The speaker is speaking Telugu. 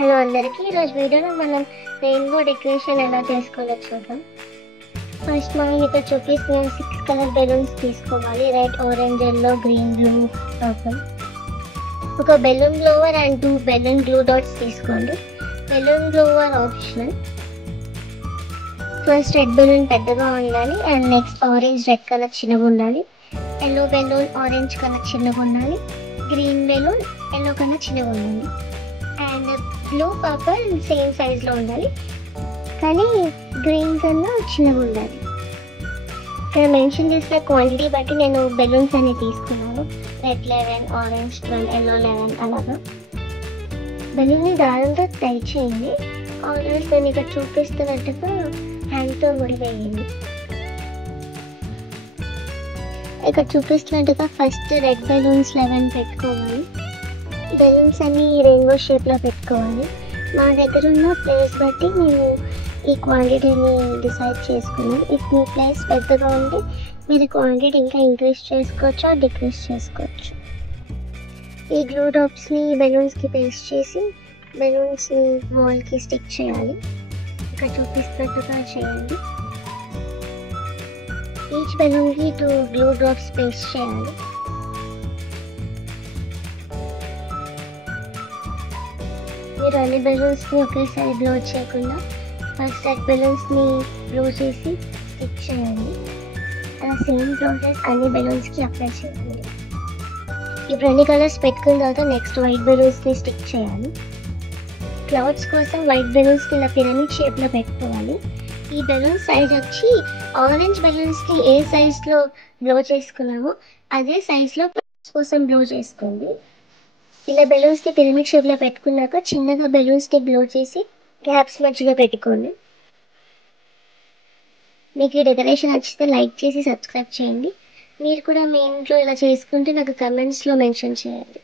హలో అందరికీ, ఈరోజు వీడియోలో మనం రెయిన్బో డెకరేషన్ ఎలా చేసుకోవాలో చూద్దాం. ఫస్ట్ మనం ఇక్కడ చూపిస్తున్న 6 కలర్ బెలూన్స్ తీసుకోవాలి. Red, orange, yellow, green, blue, purple. ఒక balloon blower and 2 balloon glue dots తీసుకోండి. Balloon blower optional. First red balloon పెద్దగా ఉండాలి and next orange red colour చిన్నగా ఉండాలి. ఎల్లో బెలూన్ ఆరెంజ్ కలర్ చిన్నగా ఉండాలి. గ్రీన్ బెలూన్ ఎల్లో కలర్ చిన్నగా ఉండాలి. అండ్ బ్లూ పర్పుల్ సేమ్ సైజ్లో ఉండాలి, కానీ గ్రీన్ కన్నా చిన్నగా ఉండాలి. ఇక్కడ మెన్షన్ చేసిన క్వాంటిటీ బట్టి నేను బెలూన్స్ అన్ని తీసుకున్నాను. రెడ్ 11, ఆరెంజ్ 12, ఎల్లో 11 అలాగా. బెలూన్ని దారంతో టై చేయండి. ఆరెంజ్ నేను ఇక్కడ చూపిస్తున్నట్టుగా హ్యాండ్తో ముడివేయండి. ఇక్కడ చూపిస్తున్నట్టుగా ఫస్ట్ రెడ్ బెలూన్స్ 11 పెట్టుకోవాలి. బెలూన్స్ అన్ని రెయిన్బో షేప్లో పెట్టుకోవాలి. మా దగ్గర ఉన్న ప్లేస్ బట్టి మేము ఈ క్వాంటిటీని డిసైడ్ చేసుకున్నాం. ఇఫ్ మీ ప్లేస్ పెద్దగా ఉంటే మీరు క్వాంటిటీ ఇంకా ఇంక్రీజ్ చేసుకోవచ్చు, డిక్రీజ్ చేసుకోవచ్చు. ఈ గ్లూ డ్రాప్స్ని బెలూన్స్కి పేస్ట్ చేసి బెలూన్స్ని వాల్కి స్టిక్ చేయాలి. ఇక్కడ చూపిస్తున్నట్టుగా చేయండి. ఈచ్ బెలూన్కి 2 గ్లూ డ్రాప్స్ పేస్ట్ చేయాలి. మీరు అన్ని బెలూన్స్ని ఒకేసారి బ్లో చేయకుండా ఫస్ట్ రెడ్ బెలూన్స్ని బ్లో చేసి స్టిక్ చేయండి. అలా సేమ్ ప్రాసెస్ అన్ని బెలూన్స్కి అప్లై చేయండి. ఇప్పుడు అన్ని కలర్స్ పెట్టుకున్న తర్వాత నెక్స్ట్ వైట్ బెలూన్స్ని స్టిక్ చేయాలి. క్లౌడ్స్ కోసం వైట్ బెలూన్స్ని ఇలా పిరమిడ్ షేప్లో పెట్టుకోవాలి. ఈ బెలూన్ సైజ్ వచ్చి ఆరెంజ్ బెలూన్స్ని ఏ సైజ్లో బ్లో చేసుకున్నామో అదే సైజ్లో క్లౌడ్స్ కోసం బ్లో చేసుకోండి. ఇలా బెలూన్స్ని పిరమిడ్ షేప్లో పెట్టుకున్నాక చిన్నగా బెలూన్స్ని బ్లో చేసి గ్యాప్స్ మధ్యలో పెట్టుకోండి. మీకు ఈ డెకరేషన్ నచ్చితే లైక్ చేసి సబ్స్క్రైబ్ చేయండి. మీరు కూడా మీ ఇంట్లో ఇలా చేసుకుంటే నాకు కమెంట్స్లో మెన్షన్ చేయండి.